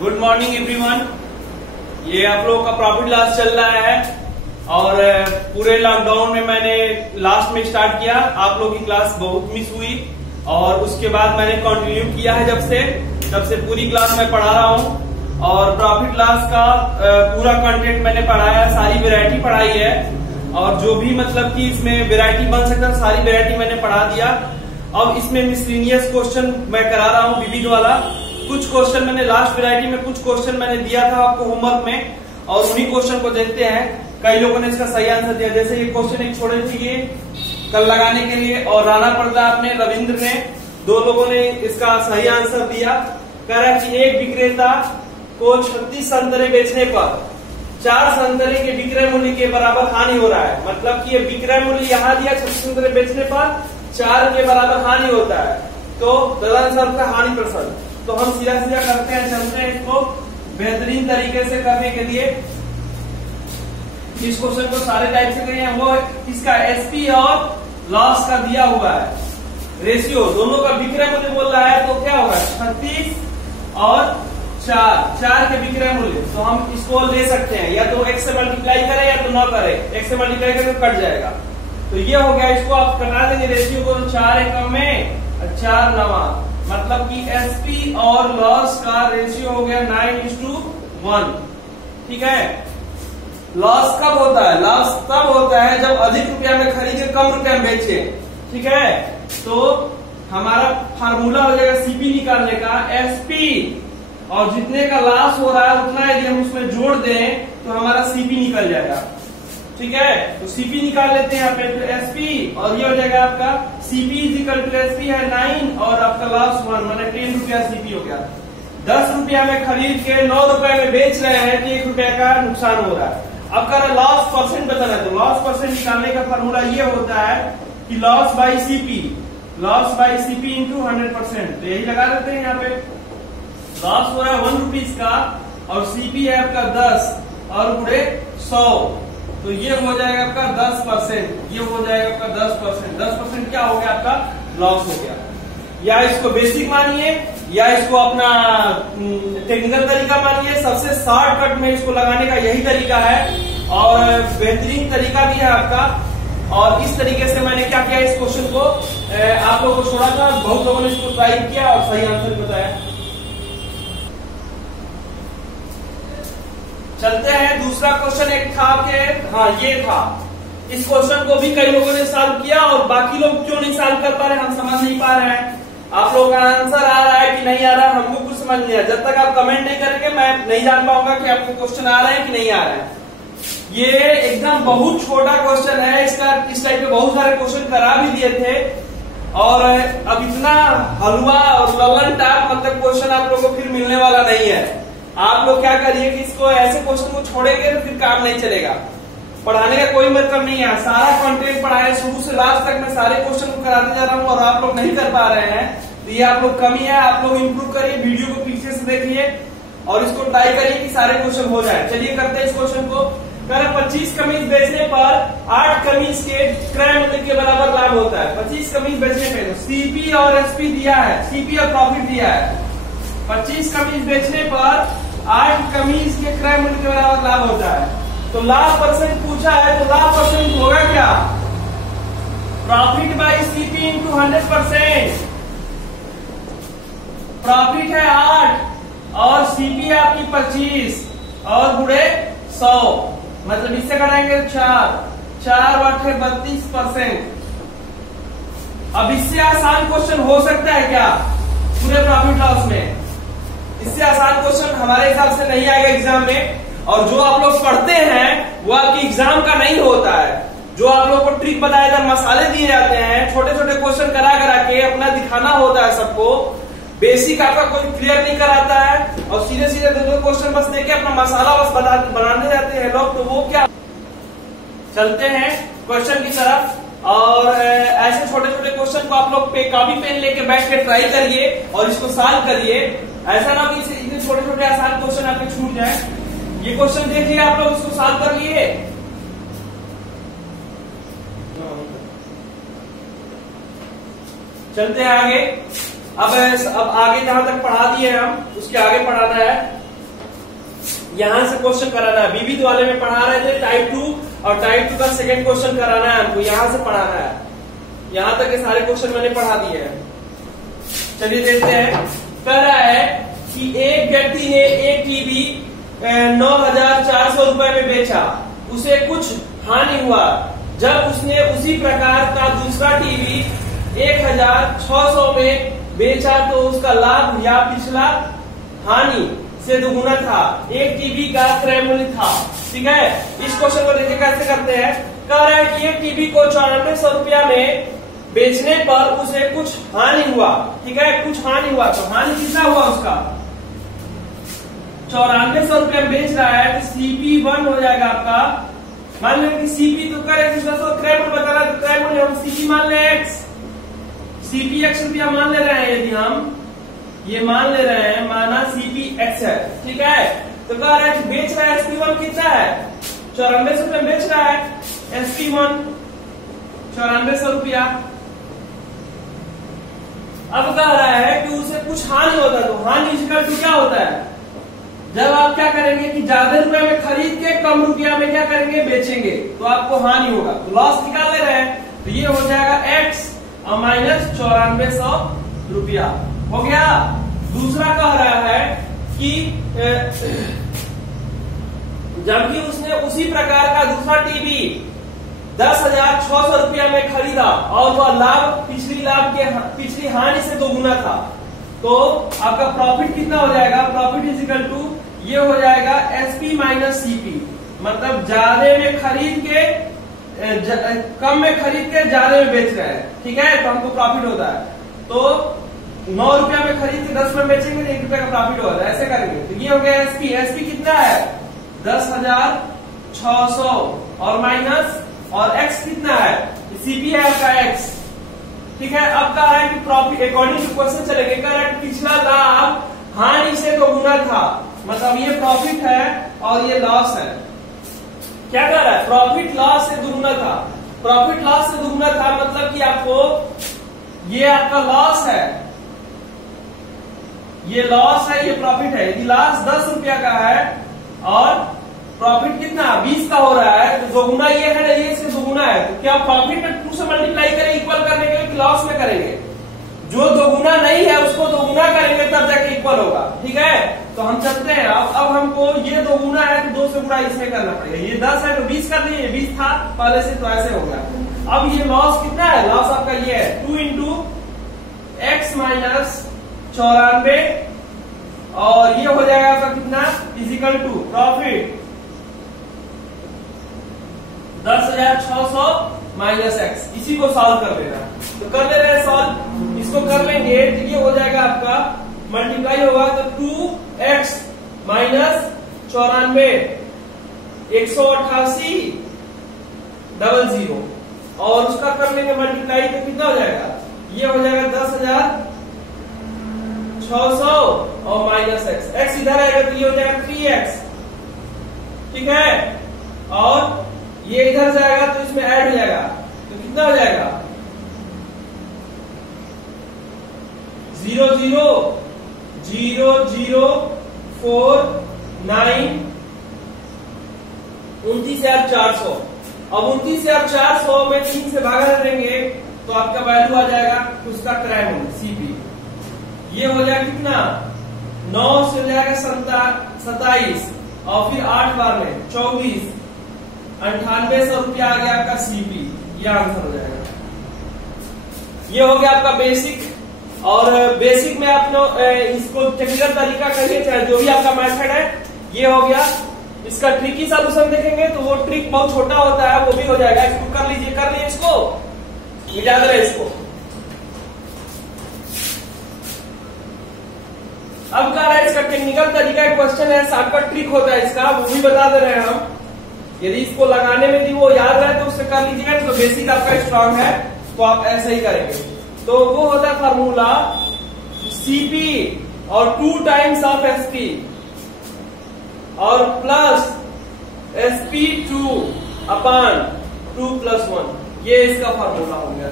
Good morning everyone. ये आप लोगों का प्रॉफिट लॉस चल रहा है और पूरे लॉकडाउन में मैंने लास्ट में स्टार्ट किया। आप लोगों की क्लास बहुत मिस हुई और उसके बाद मैंने कंटिन्यू किया है। तब से पूरी क्लास मैं पढ़ा रहा हूँ और प्रॉफिट लॉस का पूरा कंटेंट मैंने पढ़ाया, सारी वैरायटी पढ़ाई है और जो भी मतलब कि इसमें वैरायटी बन सकता है सारी वैरायटी मैंने पढ़ा दिया। अब इसमें मिसलिनियस क्वेश्चन मैं करा रहा हूँ विविध वाला। कुछ क्वेश्चन मैंने लास्ट वैरायटी में कुछ क्वेश्चन मैंने दिया था आपको होमवर्क में और उन्हीं क्वेश्चन को देखते हैं। कई लोगों ने इसका सही आंसर दिया, जैसे ये क्वेश्चन एक छोड़े थे कल लगाने के लिए और राणा प्रताप ने, रविंद्र ने, दो लोगों ने इसका सही आंसर दिया। कह रहा है कि एक विक्रेता को 36 संतरे बेचने पर 4 संतरे के विक्रय मूल्य के बराबर हानि हो रहा है। मतलब कि ये विक्रय मूल्य यहाँ दिया 36 संतरे बेचने पर 4 के बराबर हानि होता है, तो तदनुसार का हानि प्रसन्न। तो हम सीधा सीधा करते हैं, चलते हैं इसको बेहतरीन तरीके से करने के लिए। इस क्वेश्चन को सारे टाइप से करिए। वो इसका एसपी और लॉस का दिया हुआ है रेशियो, दोनों का विक्रय मूल्य बोल रहा है, तो क्या होगा 36 और 4 के विक्रय मूल्य। तो हम इसको ले सकते हैं, या तो x से मल्टीप्लाई करें या तो न करें। x से मल्टीप्लाई करें तो कट जाएगा, तो ये हो गया। इसको आप कटा देंगे रेशियो को, 4 एकम में 4 नवा, मतलब कि एसपी और लॉस का रेशियो हो गया 9:1। ठीक है। लॉस कब होता है? लॉस तब होता है जब अधिक रुपया में खरीदे कम रुपया में बेचे। ठीक है, तो हमारा फार्मूला हो जाएगा सीपी निकालने का एसपी, और जितने का लॉस हो रहा है उतना यदि हम उसमें जोड़ दें तो हमारा सीपी निकल जाएगा। ठीक है, तो सीपी निकाल लेते हैं यहाँ पे, तो एसपी और ये हो जाएगा आपका CP is equal to SP है 9 और आपका लॉस 1, माने 10 रुपया सीपी हो गया। 10 रुपया में खरीद के 9 रुपए में बेच रहे हैं तो 1 रुपया का नुकसान हो रहा है। अब कर लॉस परसेंट बताना है, तो लॉस परसेंट निकालने का फॉर्मूला ये होता है कि लॉस बाई सीपी इंटू 100%। तो यही लगा देते हैं यहाँ पे। लॉस हो रहा है 1 रुपीज का और सीपी है आपका 10 और गुणे 100, तो ये हो जाएगा आपका 10%। ये हो जाएगा आपका 10%। 10% क्या हो गया? आपका लॉस हो गया। या इसको बेसिक मानिए या इसको अपना टेक्निकल तरीका मानिए, सबसे शॉर्टकट में इसको लगाने का यही तरीका है और बेहतरीन तरीका भी है आपका। और इस तरीके से मैंने क्या किया, इस क्वेश्चन को आप लोगों को छोड़ा था, बहुत लोगों ने इसको ट्राई किया और सही आंसर बताया। चलते हैं दूसरा क्वेश्चन। एक था कि हाँ ये था, इस क्वेश्चन को भी कई लोगों ने सॉल्व किया और बाकी लोग क्यों नहीं सॉल्व कर पा रहे, हम समझ नहीं पा रहे हैं। आप लोगों का आंसर आ रहा है कि नहीं आ रहा है, हमको कुछ समझ नहीं आ रहा। जब तक आप कमेंट नहीं करेंगे मैं नहीं जान पाऊंगा कि आपको क्वेश्चन आ रहे हैं कि नहीं आ रहे हैं। ये एकदम बहुत छोटा क्वेश्चन है, इसका इस टाइप के बहुत सारे क्वेश्चन करा भी दिए थे और अब इतना हलवा और ललन टाप मतलब क्वेश्चन आप लोगों को फिर मिलने वाला नहीं है। आप लोग क्या करिए कि इसको ऐसे क्वेश्चन को छोड़ेंगे तो फिर काम नहीं चलेगा। पढ़ाने का कोई मतलब नहीं है, सारा कंटेंट पढ़ाए शुरू से लास्ट तक मैं सारे क्वेश्चन को कराते जा रहा हूँ और आप लोग नहीं कर पा रहे हैं, तो ये आप लोग कमी है। आप लोग इंप्रूव करिए, वीडियो को पीछे से देखिए और इसको ट्राई करिए कि सारे क्वेश्चन हो जाए। चलिए करते हैं इस क्वेश्चन को। 25 कमीज बेचने पर 8 कमीज के क्रय मूल्य के बराबर लाभ होता है। 25 कमीज बेचने पे सीपी और एसपी दिया है, सीपी और प्रॉफिट दिया है। 25 कमीज बेचने पर 8 कमीज के क्रय मूल्य के बराबर लाभ होता है। तो लाभ परसेंट पूछा है, तो लाभ परसेंट होगा क्या? Profit by CP into 100%। Profit है 8 और सीपी है आपकी 25 और गुणे 100, मतलब इससे घटाएंगे 4 बटे 32%। अब इससे आसान क्वेश्चन हो सकता है क्या पूरे प्रॉफिट लॉस में? इससे आसान क्वेश्चन हमारे हिसाब से नहीं आएगा एग्जाम में, और जो आप लोग पढ़ते हैं वो आपकी एग्जाम का नहीं होता है। जो आप लोग को ट्रिक बताया जाता है, मसाले दिए जाते हैं, छोटे छोटे क्वेश्चन करा के अपना दिखाना होता है सबको। बेसिक आपका कोई क्लियर नहीं कराता है और सीधे सीधे 2 क्वेश्चन बस देके अपना मसाला बस बनाने जाते हैं लोग, तो वो क्या। चलते हैं क्वेश्चन की तरफ और ऐसे छोटे छोटे क्वेश्चन को आप लोग कॉपी पेन लेके बैठ के ट्राई करिए और इसको सॉल्व करिए। ऐसा ना कि इतने छोटे छोटे आसान क्वेश्चन आपके छूट जाए। ये क्वेश्चन देखिए, आप लोग इसको सॉल्व कर लिए। चलते हैं आगे। अब आगे जहां तक पढ़ा दिए हम उसके आगे पढ़ाना है। यहां से क्वेश्चन कराना है। बीबी वाले में पढ़ा रहे थे टाइप 2 और टाइप 2 का सेकंड क्वेश्चन कराना है हमको, यहां से पढ़ाना है। यहां तक के सारे क्वेश्चन मैंने पढ़ा दिए हैं। चलिए देखते हैं। कह रहा है कि एक व्यक्ति ने एक टीवी 9,400 रुपए में बेचा, उसे कुछ हानि हुआ। जब उसने उसी प्रकार का दूसरा टीवी 1,600 में बेचा तो उसका लाभ या पिछला हानि से दुगुना था। एक टीवी का क्रय मूल्य था। ठीक है, इस क्वेश्चन को देखिए कैसे करते हैं। कह रहा है कि एक टीवी को 9400 रुपया में बेचने पर उसे कुछ हानि हुआ। ठीक है, कुछ हानि हुआ, तो हानि कितना हुआ उसका? 9400 रुपया में बेच रहा है तो CP1 हो जाएगा आपका। मान लें कि CP तो करें क्रय मूल्य बता रहा है, तो क्रय मूल्य हम CP मान लें X, CP X रुपया मान ले रहे हैं। यदि हम ये मान ले रहे हैं, माना CP X है। ठीक है, तो कह रहा है कि बेच रहा है SP1 कितना है? 9400 रुपया बेच रहा है SP1 9400 रुपया। अब कह रहा है कि उसे कुछ हानि होता है, तो हानि इक्वल टू क्या होता है? जब आप क्या करेंगे कि ज्यादा रुपए में खरीद के कम रुपया में क्या करेंगे? बेचेंगे, तो आपको हानि होगा। तो लॉस निकाल ले रहे हैं, तो ये हो जाएगा X और माइनस 9400 रुपया हो गया। दूसरा कह रहा है कि जबकि उसने उसी प्रकार का दूसरा टीवी 10,600 रुपया में खरीदा और वह लाभ पिछली हानि से दोगुना था, तो आपका प्रॉफिट कितना हो जाएगा? प्रॉफिट इज इक्वल टू ये हो जाएगा SP माइनस CP। मतलब ज्यादा में खरीद के कम में खरीद के ज्यादा में बेच रहे हैं। ठीक है, तो हमको प्रॉफिट होता है। तो 9 रुपया में खरीद के 10 में बेचेंगे तो 1 रुपया का प्रॉफिट होता है। ऐसे करेंगे तो ये हो गया SP। SP कितना है? 10,600 और माइनस और X कितना है? CP है आपका X। ठीक है, अब कह रहा है कि प्रॉफिट अकॉर्डिंग टू क्वेश्चन चलेंगे। कह रहा है कि पिछला लाभ हानि से दोगुना था। मतलब ये प्रॉफिट है और ये लॉस है। क्या कह रहा है? प्रॉफिट लॉस से दुगुना था। प्रॉफिट लॉस से दुगुना था मतलब कि आपको ये आपका लॉस है, ये लॉस है, ये प्रॉफिट है। यदि लॉस 10 रुपया का है और प्रॉफिट कितना 20 का हो रहा है, तो दोगुना ये है ना, ये इससे दोगुना है। तो क्या प्रॉफिट में 2 से मल्टीप्लाई करें इक्वल करने के लिए कि लॉस में करेंगे? जो दोगुना नहीं है उसको दोगुना करेंगे तब जाके इक्वल होगा। ठीक है, तो हम चलते हैं। अब हमको ये दोगुना है तो 2 से गुणा इसमें करना पड़ेगा। ये 10 है तो 20 कर दीजिए, 20 था पहले से, तो ऐसे हो गया। अब ये लॉस कितना है? लॉस आपका ये है 2 इंटू X माइनस 94 और ये हो जाएगा आपका कितना? Equal to profit 10,600 minus X। इसी को सॉल्व कर देना, तो कर ले रहे हैं सॉल्व। इसको कर लेंगे तो ये हो जाएगा आपका मल्टीप्लाई होगा तो 2X माइनस 94 188 00 और उसका कर लेंगे मल्टीप्लाई तो कितना हो जाएगा? ये हो जाएगा 10,600 और माइनस X। X इधर आएगा तो ये हो जाएगा 3X। ठीक है, और ये इधर जाएगा तो इसमें ऐड हो जाएगा तो कितना हो जाएगा? 0,0,0,0,4,9 29,400। अब 29,400 में 3 से भागा देंगे तो आपका वैल्यू आ जाएगा उसका क्रय मूल्य CP। ये हो जाएगा कितना? 9 से हो जाएगा 27 और फिर 8 बार में 24 9800 रुपया आ गया आपका CP। यह आंसर हो जाएगा। ये हो गया आपका बेसिक। और बेसिक में आप लोग इसको टेक्निकल तरीका करिए, चाहे जो भी आपका मेथड है, ये हो गया। इसका ट्रिकी सॉल्यूशन देखेंगे तो वो ट्रिक बहुत छोटा होता है, वो भी हो जाएगा। इसको कर लीजिए इसको मिटा दे इसको। अब कह रहा है इसका टेक्निकल तरीका क्वेश्चन है, शॉर्टकट ट्रिक होता है इसका, वो भी बता दे रहे हैं हम। यदि इसको लगाने में भी वो याद रहे तो उससे कर लीजिएगा। तो बेसिक आपका स्ट्रांग है तो आप ऐसे ही करेंगे। तो वो होता है फार्मूला CP और 2 टाइम्स ऑफ SP और प्लस SP2 अपॉन 2 + 1। ये इसका फार्मूला हो गया।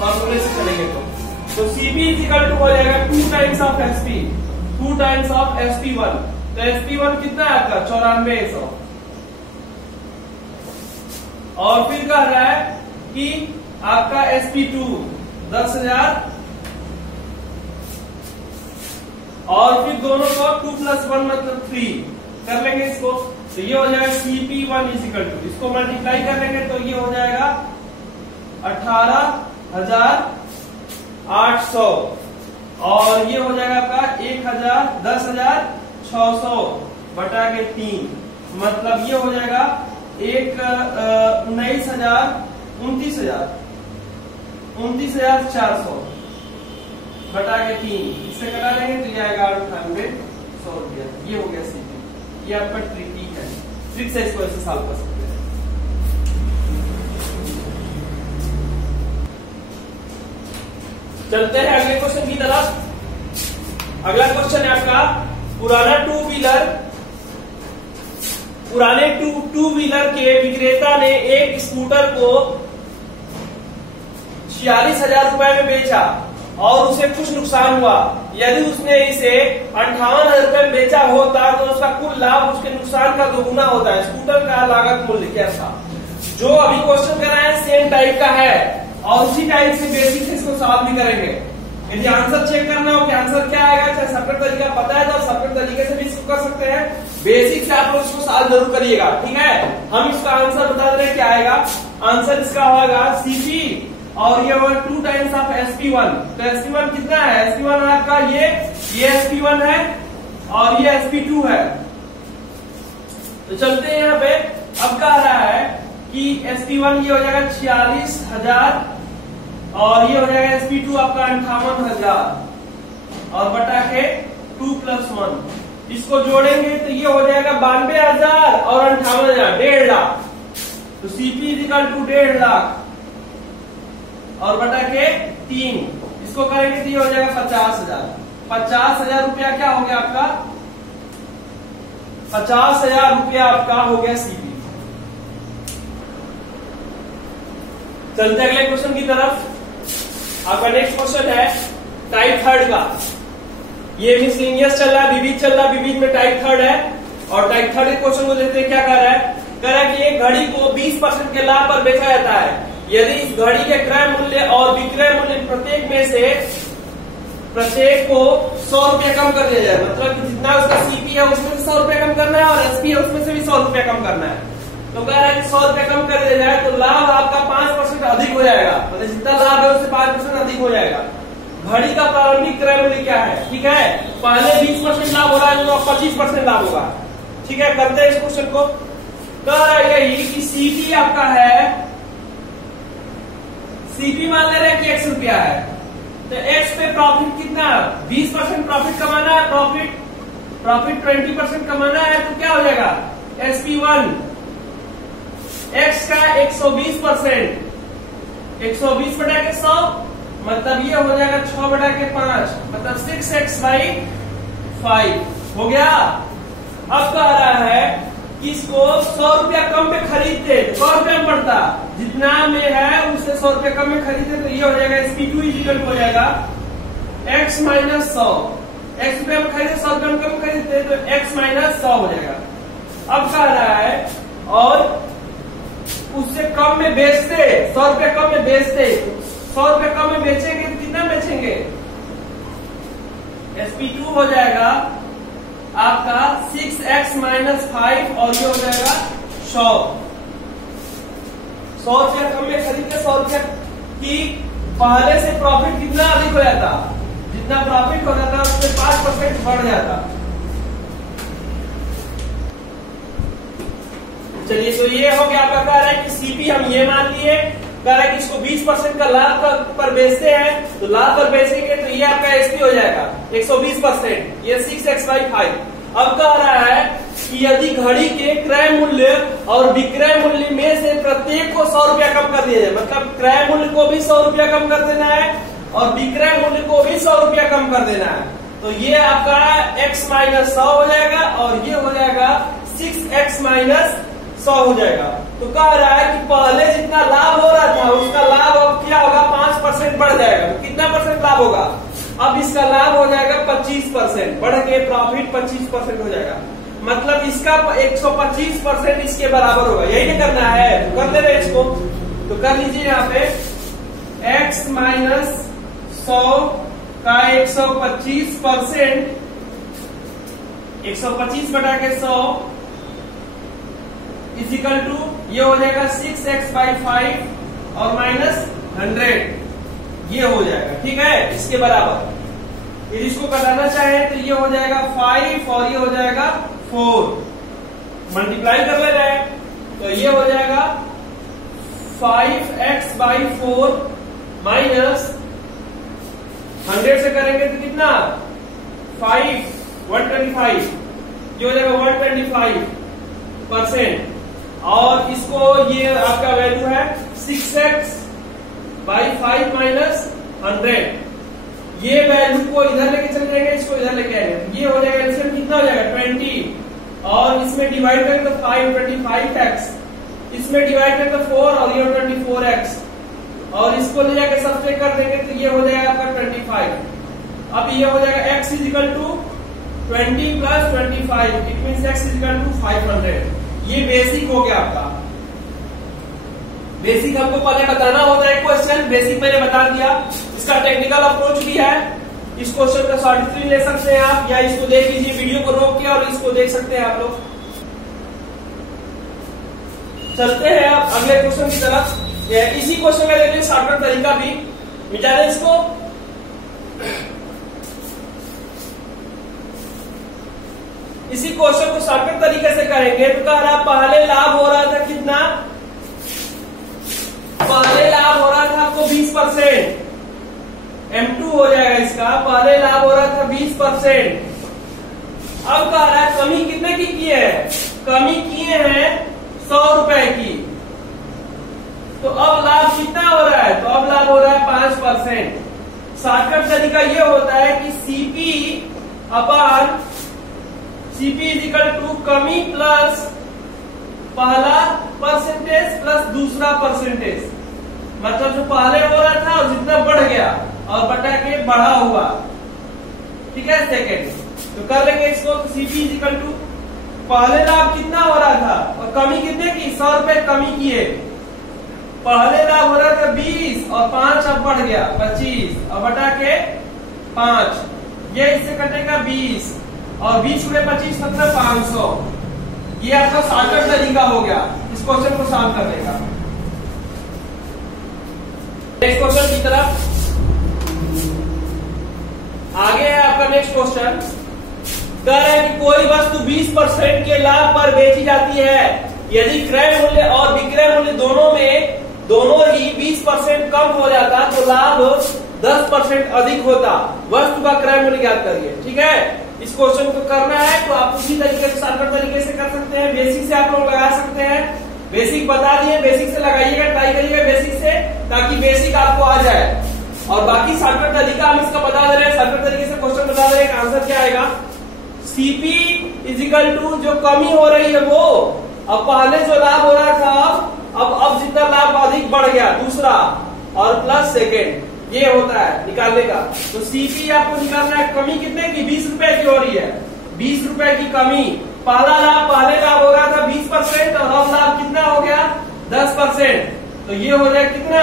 फार्मूले से चलेंगे तो CP इक्वल टू हो जाएगा 2 times of SP 2 times of SP1। तो SP1 कितना है आपका 9400। और फिर कह रहा है कि आपका SP2 10,000 और फिर दोनों को 2 + 1 मतलब 3 कर लेंगे इसको, तो ये हो जाएगा CP1 = इसको मल्टीप्लाई कर लेंगे तो ये हो जाएगा 18,800 और ये हो जाएगा आपका 10,600 बटा के 3 मतलब ये हो जाएगा 29,400 बटा के 3 इससे कटा लेंगे तो ये आएगा 100 रुपया। ये हो गया सीपी। ये आपका ट्रिकी है, ट्रिक से इसको ऐसे सॉल्व कर सकते हैं। चलते हैं अगले क्वेश्चन की तरफ। अगला क्वेश्चन है आपका पुराने टू व्हीलर के विक्रेता ने एक स्कूटर को 46,000 रुपए में बेचा और उसे कुछ नुकसान हुआ। यदि उसने इसे 58,000 रुपए में बेचा होता तो उसका कुल लाभ उसके नुकसान का 2 गुना होता है। स्कूटर का लागत मूल्य क्या था? जो अभी क्वेश्चन कर रहा है सेम टाइप का है और उसी टाइप से बेसिक से इसको सॉल्व भी करेंगे। यदि आंसर चेक करना हो कि आंसर क्या आएगा, चाहे सेपरेट तरीका पता है तो सेपरेट तरीके से भी इसको कर सकते हैं। बेसिक से आप लोग इसको सॉल्व जरूर करिएगा, ठीक है। हम इसका आंसर बता दे रहे हैं क्या आएगा। आंसर इसका होगा सीपी और ये होगा 2 टाइम्स ऑफ SP1। तो SP1 कितना है? SP1 आपका ये SP1 है और ये SP2 है। तो चलते हैं यहाँ पे। अब कह रहा है कि SP1 ये हो जाएगा 46,000 और ये हो जाएगा SP2 आपका 58,000 और बटा के 2 + 1 इसको जोड़ेंगे तो ये हो जाएगा 92,000 और 58,000 1.5 लाख। तो CP = 1.5 लाख और बटा के 3 इसको करेंगे तो ये हो जाएगा 50,000। 50,000 रुपया क्या हो गया आपका? 50,000 रुपया आपका हो गया CP। चलते अगले क्वेश्चन की तरफ। आपका नेक्स्ट क्वेश्चन है टाइप थर्ड का। ये मिसलिनियस चल रहा है, विविध चल रहा है, विविध में टाइप थर्ड है और टाइप थर्ड के क्वेश्चन को देखते हैं क्या कर रहा है। कह रहा है कि एक घड़ी को 20% के लाभ पर बेचा जाता है यदि इस घड़ी के क्रय मूल्य और विक्रय मूल्य प्रत्येक को 100 रुपया कम कर दिया जाए। मतलब कि जितना उसका सीपी है उसमें से 100 रुपया कम करना है और एसपी है उसमें से भी 100 रुपया कम करना है। तो कह रहा है कि 100 रुपया कम कर दिया जाए तो लाभ आपका 5% अधिक हो जाएगा। मतलब जितना लाभ है उससे 5% अधिक हो जाएगा। घड़ी का प्रारंभिक क्रय मूल्य क्या है? ठीक है, पहले 20% लाभ हो रहा है तो 25% लाभ होगा। ठीक है, करते हैं इस क्वेश्चन को। कह रहा है यही कि सीपी आपका है, सीपी मान ले रहे हैं कि X रुपया है तो X पे प्रॉफिट कितना? 20% प्रॉफिट कमाना है, प्रॉफिट 20% कमाना है तो क्या हो जाएगा? SP1 X का 120%, 120 बटा के 100 मतलब ये हो जाएगा 6 बटा के 5 मतलब 6x/5 हो गया। अब कह रहा है कि इसको 100 रुपया कम पे खरीदते 100 रुपया में पड़ता, जितना में है उससे 100 रुपया कम में खरीदते तो ये हो जाएगा SP2 = हो जाएगा X - 100। X रुपया में खरीदते 100 रुपया में कम खरीदते तो X - 100 हो जाएगा। अब कह रहा है और उससे कम में बेचते 100 रुपया कम में बेचते, 100 रुपया कम में बेचेंगे तो कितना बेचेंगे? SP2 हो जाएगा आपका 6x - 5 और ये हो जाएगा 100 रुपया कम में खरीदते 100 रुपया की पहले से प्रॉफिट कितना अधिक हो जाता? जितना प्रॉफिट हो जाता उससे 5% बढ़ जाता। चलिए तो ये हो गया आपका। कह रहा है कि सीपी हम ये मान लिए, कह रहा है कि इसको 20% का लाभ पर बेचते हैं तो लाभ पर बेचेंगे तो ये आपका एसपी हो जाएगा 120%, ये 6x/5। अब कह रहा है कि यदि घड़ी के क्रय मूल्य और विक्रय मूल्य में से प्रत्येक को 100 रुपया कम कर दिया जाए, मतलब क्रय मूल्य को भी 100 रुपया कम कर देना है और विक्रय मूल्य को भी 100 रुपया कम कर देना है तो ये आपका X - 100 हो जाएगा और ये हो जाएगा 6x - 100 हो जाएगा। तो कह रहा है कि पहले जितना लाभ हो रहा था उसका लाभ अब क्या होगा? 5% बढ़ जाएगा। तो कितना % लाभ होगा? अब इसका लाभ हो जाएगा 25%, बढ़ के प्रॉफिट 25% हो जाएगा। मतलब इसका 125% इसके बराबर होगा। यही नहीं करना है तो कर ले रहे इसको, तो कर लीजिए यहाँ पे x माइनस 100 का 125%, 125 बटा के 100 इजिकल टू ये हो जाएगा 6x/5 और माइनस 100, ये हो जाएगा। ठीक है, इसके बराबर। यदि इसको घटाना चाहे तो ये हो जाएगा 5 और ये हो जाएगा 4, मल्टीप्लाई कर ले रहे हैं तो ये हो जाएगा 5x/4 माइनस 100 से करेंगे तो कितना 125, ये हो जाएगा 125%। और इसको ये आपका वैल्यू है 6x/5 माइनस 100, ये वैल्यू को इधर लेके चले जाएंगे, इसको इधर लेके आएंगे, ये हो जाएगा एलसीएम कितना हो जाएगा 20, और इसमें डिवाइड करें तो 5 25x, इसमें डिवाइड करें तो 4 और ये 24x, और इसको ले जाके सब्ट्रैक्ट कर देंगे तो ये हो जाएगा आपका 25। अब ये हो जाएगा x equal to 20 plus 25, it means x equal to 500। ये बेसिक हो गया आपका। बेसिक हमको पहले बताना होता है क्वेश्चन, बेसिक मैंने बता दिया। इसका टेक्निकल अप्रोच भी है, इस क्वेश्चन का शॉर्ट स्क्रीन ले सकते हैं आप, या इसको देख लीजिए वीडियो को रोक के और इसको देख सकते हैं आप लोग। चलते हैं आप अगले क्वेश्चन की तरफ। इसी क्वेश्चन का देखिए शॉर्टकट तरीका भी मिटा दें इसको। इसी क्वेश्चन को शॉर्टकट तरीके से करेंगे तो कह रहा पहले लाभ हो रहा था कितना, पहले लाभ हो रहा था आपको 20%, M2 हो जाएगा इसका। पहले लाभ हो रहा था 20%, अब कह रहा है कमी कितने की किए हैं, कमी किए हैं 100 रुपए की, तो अब लाभ कितना हो रहा है, तो अब लाभ हो रहा है 5%। शॉर्टकट तरीका ये होता है कि CP इज इक्वल टू कमी प्लस पहला परसेंटेज प्लस दूसरा परसेंटेज, मतलब जो पहले हो रहा था और जितना बढ़ गया और बटा के बढ़ा हुआ। ठीक है, सेकेंड तो कर लेंगे इसको। CP इज इक्वल टू पहले लाभ कितना हो रहा था और कमी कितने की, 100 रुपए कमी किए। पहले लाभ हो रहा था 20 और 5 अब बढ़ गया 25 और बटा के 5, ये इससे कटेगा 20 और 20 गुणे 25 मतलब 500। ये आपका शॉर्टकट तरीका हो गया इस क्वेश्चन को सॉल्व करने का। नेक्स्ट क्वेश्चन की तरफ आगे है आपका नेक्स्ट क्वेश्चन। कह रहा है कि कोई वस्तु 20% के लाभ पर बेची जाती है, यदि क्रय मूल्य और विक्रय मूल्य दोनों ही 20% कम हो जाता तो लाभ 10% अधिक होता। वस्तु का क्रय मूल्य ज्ञात करिए। ठीक है, इस क्वेश्चन को करना है तो आप उसी तरीके से शॉर्टकट तरीके से कर सकते हैं। बेसिक से आप लोग लगा सकते हैं, बेसिक बता दिए, बेसिक से लगाइएगा, ट्राई करिएगा बेसिक से, ताकि बेसिक आपको आ जाए। और बाकी शॉर्टकट तरीका हम इसका बता दे रहे हैं, शॉर्टकट तरीके से क्वेश्चन बता दे रहे हैं। आंसर क्या आएगा, CP इज इक्वल टू जो कमी हो रही है वो, अब पहले जो लाभ हो रहा था अब जितना लाभ अधिक बढ़ गया दूसरा, और प्लस सेकेंड, ये होता है निकालने का। तो CP आपको निकालना है, कमी कितने की, 20 रुपए की हो रही है, 20 रुपए की कमी। पहले लाभ हो रहा था 20% और अब लाभ कितना हो गया 10%, तो ये हो जाए कितना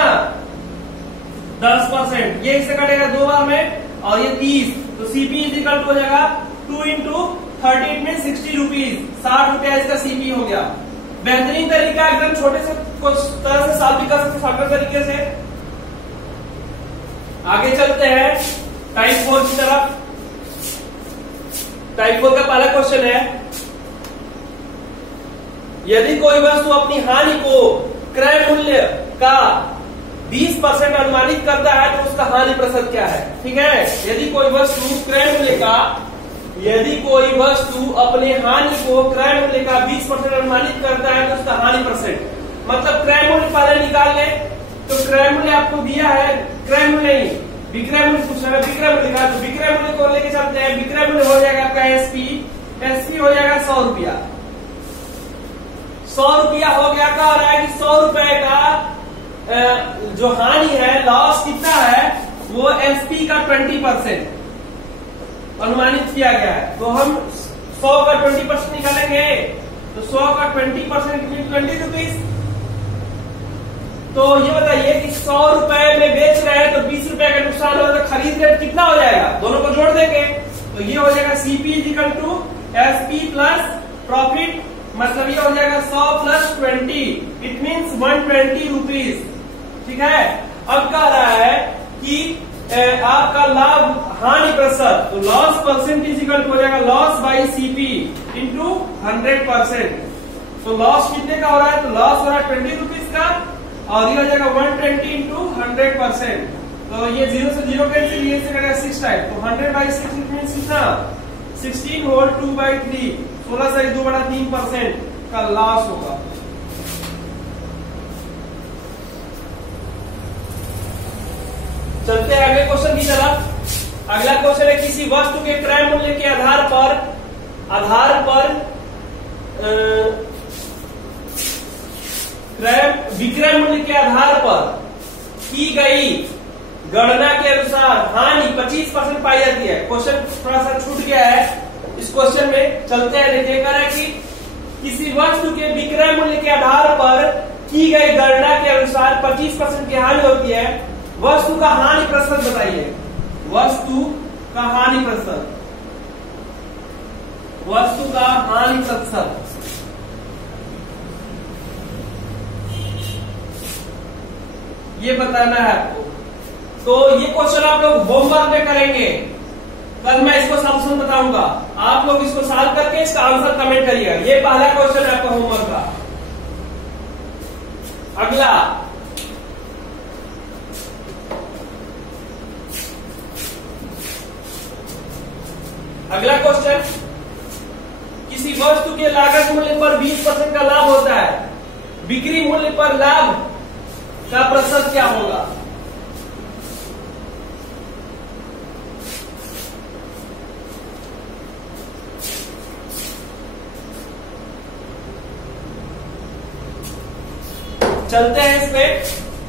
10%। ये इससे कटेगा 2 बार में और ये 30, तो CP इज इक्वल टू हो जाएगा 2 into 30 में 60 रुपीज, 60 रुपया इसका CP हो गया। बेहतरीन तरीका, एकदम छोटे से कुछ तरह से सॉल्व भी कर सकते शॉर्टकट तरीके से। आगे चलते हैं टाइप 4 की तरफ। टाइप 4 का पहला क्वेश्चन है, यदि कोई वस्तु अपनी हानि को क्रय मूल्य का 20% अनुमानित करता है तो उसका हानि प्रतिशत क्या है। ठीक है, यदि कोई वस्तु क्रय मूल्य का, यदि कोई वस्तु अपने हानि को क्रय मूल्य का 20% अनुमानित करता है तो उसका हानि परसेंट, मतलब क्रय मूल्य पहले निकाल ले। तो क्रय मूल्य आपको दिया है, क्रय मूल्य नहीं विक्रय मूल्य पूछा है, विक्रय मूल्य का, तो विक्रय मूल्य को लेके चलते हैं। विक्रय मूल्य हो जाएगा आपका SP हो जाएगा 100 रुपया। 100 रुपया हो गया, कह रहा है कि 100 रुपए का जो हानि है, लॉस कितना है, वो SP का 20%। अनुमानित किया गया है। तो हम 100 का 20% निकालेंगे, तो 100 का 20% 20 रुपीज। तो ये बताइए कि 100 रुपए में बेच रहे हैं तो 20 रुपए का नुकसान होगा, तो खरीद रेट कितना हो जाएगा, दोनों को जोड़ देंगे तो ये हो जाएगा CP equal to SP plus profit, मतलब ये हो जाएगा 100 प्लस 20, इट मीन्स 120 रुपीज। ठीक है। अब कह रहा है कि आपका लाभ हानि प्रतिशत, तो लॉस परसेंटेज इक्वल हो जाएगा लॉस बाई CP इंटू 100%। तो लॉस कितने का हो रहा है, तो लॉस हो रहा है 20 रुपीज का, और ये हो जाएगा 120 इंटू 100%। तो ये 0 से 0 कैंसिल, ये से करेगा 6 टाइम, तो 100/6 मीन्स कितना 16 होल 2/3, 16 से 2/3% का लॉस होगा। चलते हैं अगले क्वेश्चन की तरफ। अगला क्वेश्चन है किसी वस्तु के क्रय मूल्य के आधार पर विक्रय मूल्य के आधार पर की गई गणना के अनुसार हानि 25% पाई जाती है। क्वेश्चन थोड़ा सा छूट गया है इस क्वेश्चन में, चलते हैं। देखिए कह रहा है कि किसी वस्तु के विक्रय मूल्य के आधार पर की गई गणना के अनुसार 25% की हानि होती है। वस्तु का हानि प्रतिशत बताइए, वस्तु का हानि प्रतिशत, वस्तु का हानि प्रतिशत ये बताना है आपको। तो ये क्वेश्चन आप लोग होमवर्क में करेंगे, कल मैं इसको सॉल्यूशन बताऊंगा, आप लोग इसको सॉल्व करके इसका आंसर कमेंट करिएगा। ये पहला क्वेश्चन है आपका होमवर्क का। अगला क्वेश्चन, किसी वस्तु के लागत मूल्य पर 20% का लाभ होता है, बिक्री मूल्य पर लाभ का प्रतिशत क्या होगा। चलते हैं इसमें।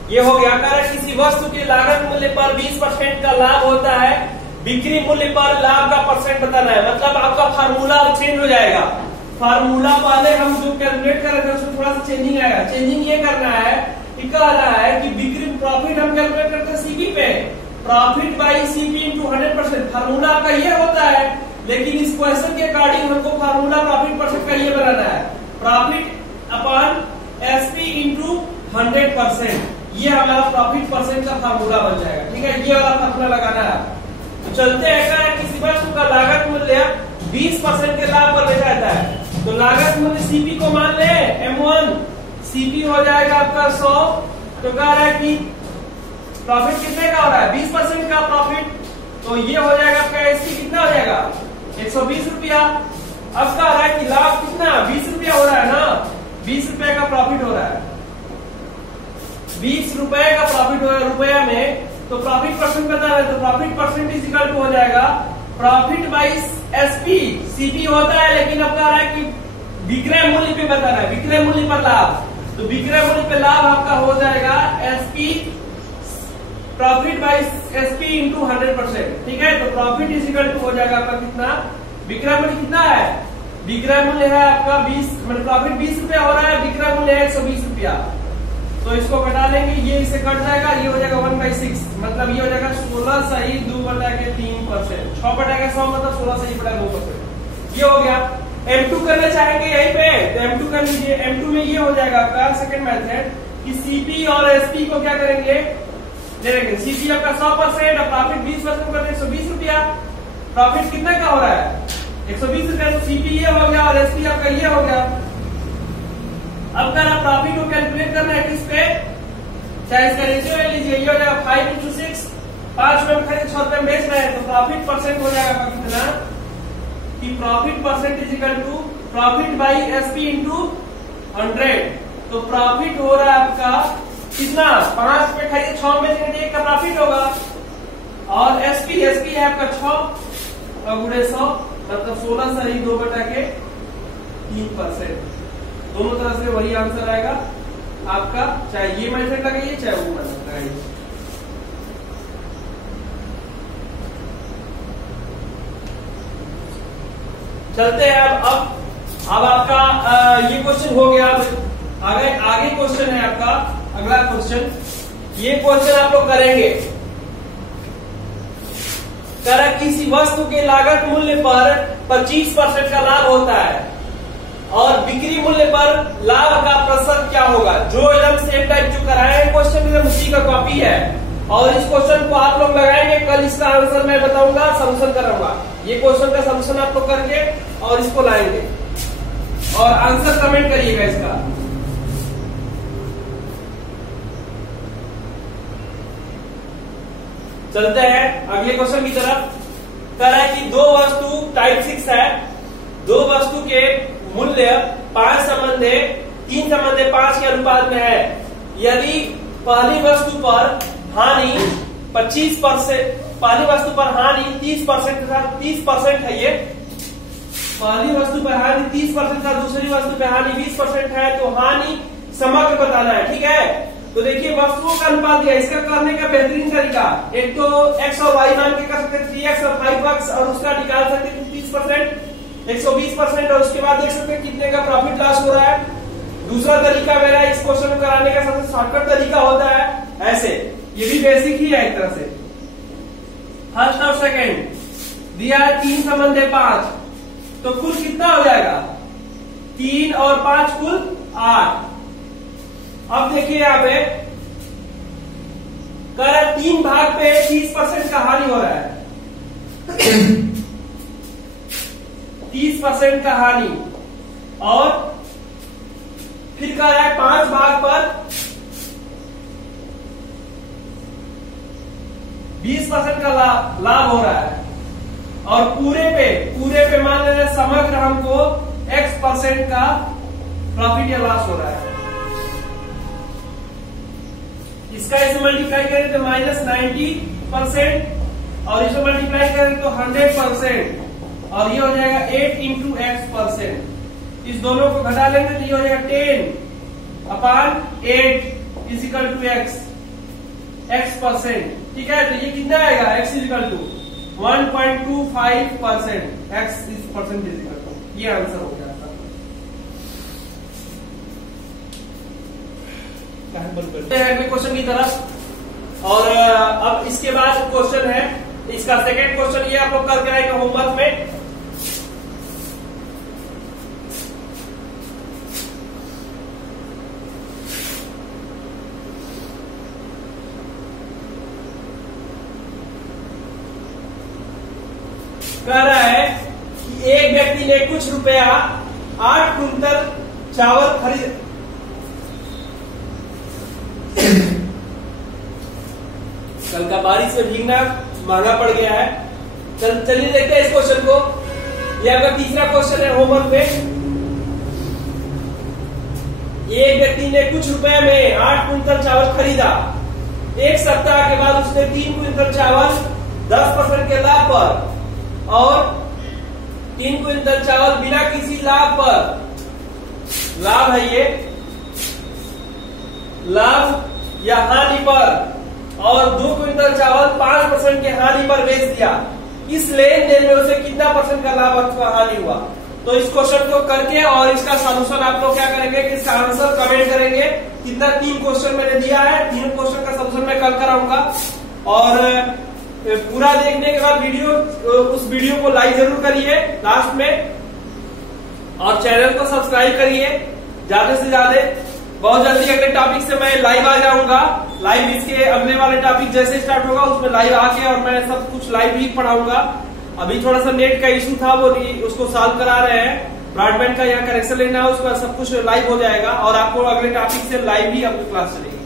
ये हो गया, कारण किसी वस्तु के लागत मूल्य पर 20% का लाभ होता है, बिक्री मूल्य पर लाभ का परसेंट बताना है। मतलब आपका फार्मूला चेंज हो जाएगा। फार्मूला पहले हम जो कैलकुलेट कर रहे थे उसमें थोड़ा सा चेंजिंग आएगा। चेंजिंग ये करना है कि कह रहा है कि बिक्री प्रॉफिट हम कैलकुलेट करते हैं CP पे, profit by CP into 100%। Formula आपका ये होता है, लेकिन इस क्वेश्चन के अकॉर्डिंग हमको फार्मूला प्रॉफिट परसेंट का ये बनाना है, प्रॉफिट अपॉन SP इंटू 100%। ये हमारा प्रॉफिट परसेंट का फार्मूला बन जाएगा। ठीक है, ये वाला फार्मूला लगाना है। तो चलते हैं, किसी वस्तु का लागत मूल्य 20% के लाभ पर बेचा जाता है, तो लागत मूल्य CP को मान ले M1, CP हो जाएगा आपका 100। तो कह रहा है कि प्रॉफिट कितने का हो रहा है, 20% का प्रॉफिट, तो ये हो जाएगा आपका SP कितना हो जाएगा 120 रुपया। अब कह रहा है कि लाभ कितना 20 रुपया हो रहा है ना, 20 रुपए का प्रॉफिट हो रहा है, 20 रुपए का प्रॉफिट हो रहा है रुपया में। तो प्रॉफिट परसेंट बता रहे, तो profit percent is equal to हो जाएगा प्रॉफिट बाई SP। CP होता है, लेकिन अब कह रहा है कि विक्रय मूल्य पे बताना है, विक्रय मूल्य पर लाभ। तो विक्रय मूल्य पे लाभ आपका हो जाएगा SP, profit by SP into 100%। ठीक है, तो प्रॉफिट इज इक्वल टू हो जाएगा आपका कितना, विक्रय मूल्य कितना है, विक्रय मूल्य है आपका 20, मतलब प्रॉफिट 20 रुपया हो रहा है, विक्रय मूल्य है 120 रुपया। तो इसको घटा लेंगे, ये इसे कट जाएगा, ये हो जाएगा 1/6, मतलब ये हो जाएगा 16 सही 2/3%, 6/100 मतलब 16 सही 2%। ये हो गया। M2 करना चाहेंगे यहीं पे, तो M2 कर लीजिए। M2 में ये हो जाएगा आपका सेकंड मेथड कि CP और SP को क्या करेंगे, ले लेंगे। CP आपका 100% और प्रॉफिट 20% करते 120 रुपया। प्रॉफिट कितना का हो रहा है 120 रुपया, तो CP ये हो गया और SP आपका ये हो गया। अब क्या प्रॉफिट को कैलकुलेट करना है किस पे, चाहे इसका रेशियो ले लीजिए, ये हो जाएगा 5/6, 5 रुपए में खरीद 6 रुपए में बेच रहे हैं, तो प्रॉफिट परसेंट हो जाएगा कितना कि profit percent is equal to profit by SP into 100। तो प्रॉफिट हो रहा है आपका कितना, 5 रुपए खरीद 6 में से 1 का प्रॉफिट होगा, और SP है आपका 6 और गुणे 100 मतलब 16 सही 2/3%। दोनों तरह से वही आंसर आएगा आपका, चाहे ये मेथड लगाइए चाहे वो मेथड लगाइए। चलते हैं अब आपका ये क्वेश्चन हो गया। आगे क्वेश्चन है आपका अगला क्वेश्चन। ये क्वेश्चन आप लोग करेंगे। किसी वस्तु के लागत मूल्य पर 25% का लाभ होता है और बिक्री मूल्य पर लाभ का प्रतिशत क्या होगा। जो एकदम सेम टाइप जो कराए हैं क्वेश्चन एकदम उसी का कॉपी है और इस क्वेश्चन को आप लोग लगाएंगे। कल इसका आंसर मैं बताऊंगा, सॉल्यूशन कराऊंगा। ये क्वेश्चन का सॉल्यूशन आप लोग करके और इसको लाएंगे और आंसर कमेंट करिएगा इसका। चलते हैं अगले क्वेश्चन की तरफ। कह रहा है कि दो वस्तु टाइप 6 है। दो वस्तु के मूल्य 5 संबंधे 3 संबंधे 5 के अनुपात में है। यदि पहली वस्तु पर हानि 25%, पहली वस्तु पर हानि 30% है। ये पहली वस्तु पर हानि 30% था, दूसरी वस्तु पर हानि 20% है, तो हानि समग्र बताना है। ठीक है, तो देखिए वस्तुओं का अनुपात दिया। इसका करने का बेहतरीन तरीका, एक तो x और y मान के कर सकते हैं 3x और 5x और उसका निकाल सकते हैं 30%, 120% और उसके बाद देख सकते हैं कितने का प्रॉफिट लॉस हो रहा है। दूसरा तरीका मेरा इस क्वेश्चन को कराने का सबसे शॉर्टकट तरीका होता है ऐसे। ये भी बेसिक ही है एक तरह से। फर्स्ट और सेकेंड दिया है 3 संबंधे 5, तो कुल कितना हो जाएगा 3 और 5 कुल 8। अब देखिए यहाँ पे कह रहा है 3 भाग पे 30% का हानि हो रहा है 30% का हानि, और फिर कह रहा है 5 भाग पर 20% का लाभ हो रहा है, और पूरे पे मान लेना समग्र हमको x% का प्रॉफिट या लॉस हो रहा है। इसका इसे मल्टीप्लाई करें तो -90% और इसे मल्टीप्लाई करें तो 100%, और ये हो जाएगा 8 into x%। इस दोनों को घटा लेंगे तो ये हो जाएगा 10/8 = x%। ठीक है, तो ये कितना आएगा x = 1.25%। x% ये आंसर हो गया। अगले क्वेश्चन की तरफ, और अब इसके बाद क्वेश्चन है इसका सेकंड क्वेश्चन। ये आप लोग करके आएंगे होमवर्क में। कह रहा है कि एक व्यक्ति ने कुछ रुपया 8 कुंतल चावल खरीद। कल का बारिश में भीगना महंगा पड़ गया है। चलिए देखते हैं इस क्वेश्चन को। यह आपका तीसरा क्वेश्चन है होमवर्क में। एक व्यक्ति ने कुछ रुपए में 8 कुंतल चावल खरीदा। एक सप्ताह के बाद उसने 3 कुंतल चावल 10% के लाभ पर और 3 कुंतल चावल बिना किसी लाभ पर, लाभ है ये, लाभ या हानि पर, और 2 कुंतल चावल 5% के हानि पर बेच दिया। इस लेन देन में उसे कितना % का लाभ अथवा हानि हुआ। तो इस क्वेश्चन को करके और इसका सॉल्यूशन आप लोग क्या करेंगे कि इसका आंसर कमेंट करेंगे। कितना 3 क्वेश्चन मैंने दिया है, तीनों क्वेश्चन का सॉल्यूशन मैं कल कराऊंगा। और पूरा देखने के बाद उस वीडियो को लाइक जरूर करिए लास्ट में, और चैनल को सब्सक्राइब करिए ज्यादा से ज्यादा। बहुत जल्दी अगले टॉपिक से मैं लाइव आ जाऊंगा। लाइव इसके अगले वाले टॉपिक जैसे स्टार्ट होगा उसमें लाइव आके और मैं सब कुछ लाइव ही पढ़ाऊंगा। अभी थोड़ा सा नेट का इशू था, वो उसको सॉल्व करा रहे हैं। ब्रॉडबैंड का यहाँ कनेक्शन लेना है, उसका सब कुछ लाइव हो जाएगा और आपको अगले टॉपिक से लाइव ही अपनी क्लास चलेगी।